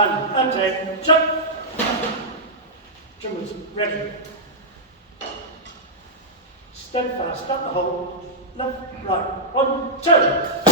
And take, jump. Jumpers ready. Steadfast, stop the hole. Left, right. 1, 2.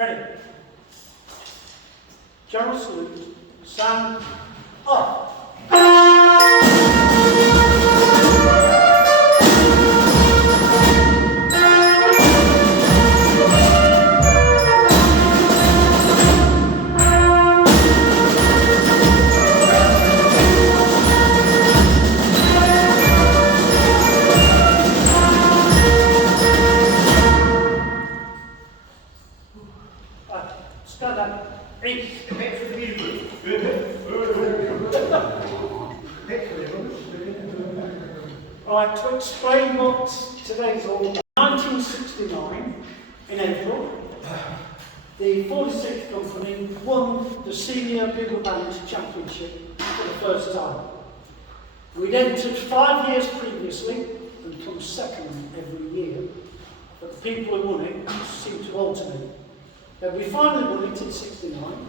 Ready? General salute. Stand up. Stand up. Eight. Right, to explain what today's all about. 1969, in April, the 46th Company won the Senior Bugle Band Championship for the first time. We'd entered 5 years previously and come second every year, but the people who won it seemed to alternate. Then we finally won it in 69.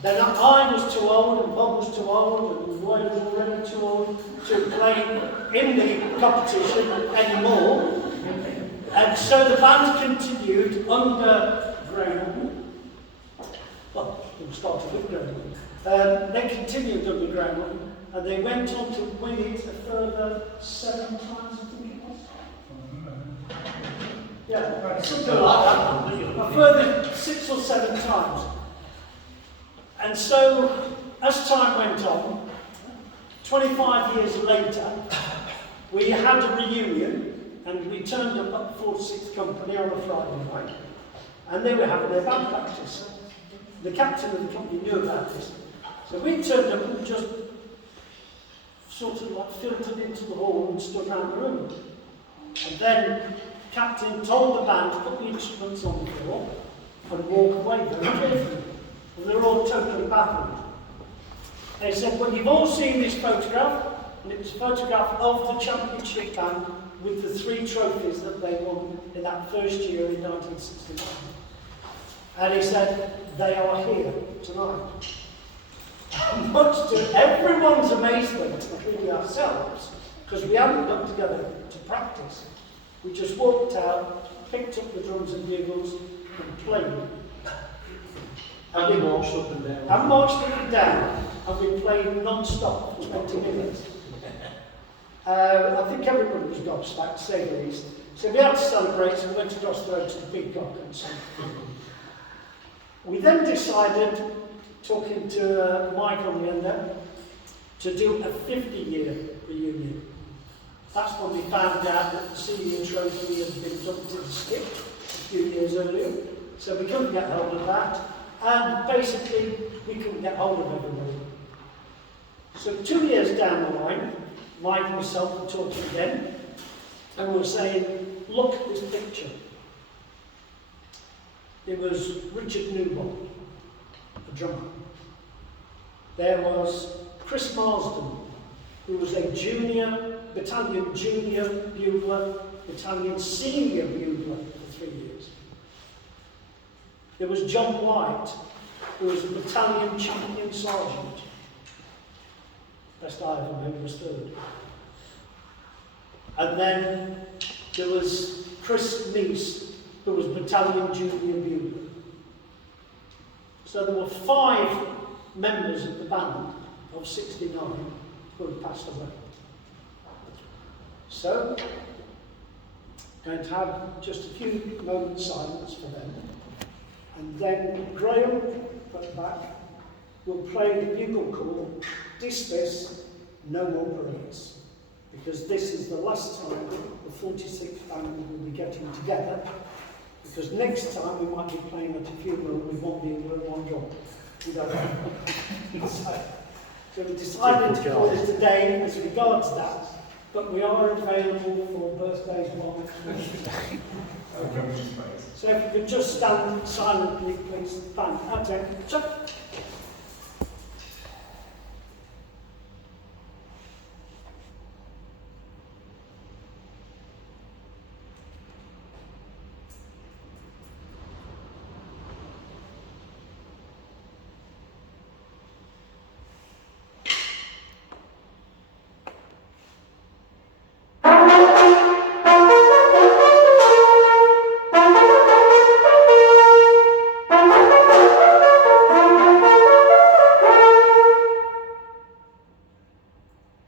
Then I was too old, and Bob was too old, and Roy was already too old to play in the competition anymore. And so the band continued underground. Well, it started with ground. They continued underground, and they went on to win it a further 7 times, I think it was. Yeah, something like that. A further 6 or 7 times. And so, as time went on, 25 years later, we had a reunion, and we turned up at the 46th Company on a Friday night, and they were having their band practice. The captain of the company knew about this. So we turned up and just sort of like filtered into the hall and stood around the room. And then the captain told the band to put the instruments on the floor and walk away very carefully. And they were all totally baffled. They said, well, you've all seen this photograph, and it was a photograph of the championship band with the 3 trophies that they won in that first year in 1969. And he said, they are here tonight. Much to everyone's amazement, including ourselves, because we hadn't got together to practice. We just walked out, picked up the drums and bugles, and played. And we marched up and down. And marched up and down, and we played non-stop for 20 minutes. I think everybody was gobsmacked, to say the least. So we had to celebrate, so we went across the road to the big cock and so. We then decided, talking to Mike on the end there, to do a 50-year reunion. That's when we found out that the senior trophy had been dumped in the skip a few years earlier, so we couldn't get hold of that. And basically, we couldn't get hold of everybody. So 2 years down the line, Mike and myself were talking again, and we were saying, look at this picture. It was Richard Newbold, a drummer. There was Chris Marsden, who was a battalion junior bugler, battalion senior bugler for 3 years. There was John White, who was a battalion champion sergeant. Best I ever made was 3rd. And then there was Chris Neese, who was battalion junior bugler. So there were 5 members of the band of 69 who had passed away. So, going to have just a few moments silence for them. And then Graham, at the back, will play the bugle call, Dismiss, No More Parades. Because this is the last time the 46th band will be getting together. Because next time we might be playing at a funeral with one bugle and one drum. We don't know. So we decided to call it today as regards that. But we are available for birthdays, one So if you could just stand silently, please. Band. Okay. Chuck.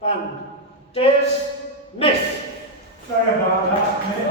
Band. Des, miss. Sorry about that, mate.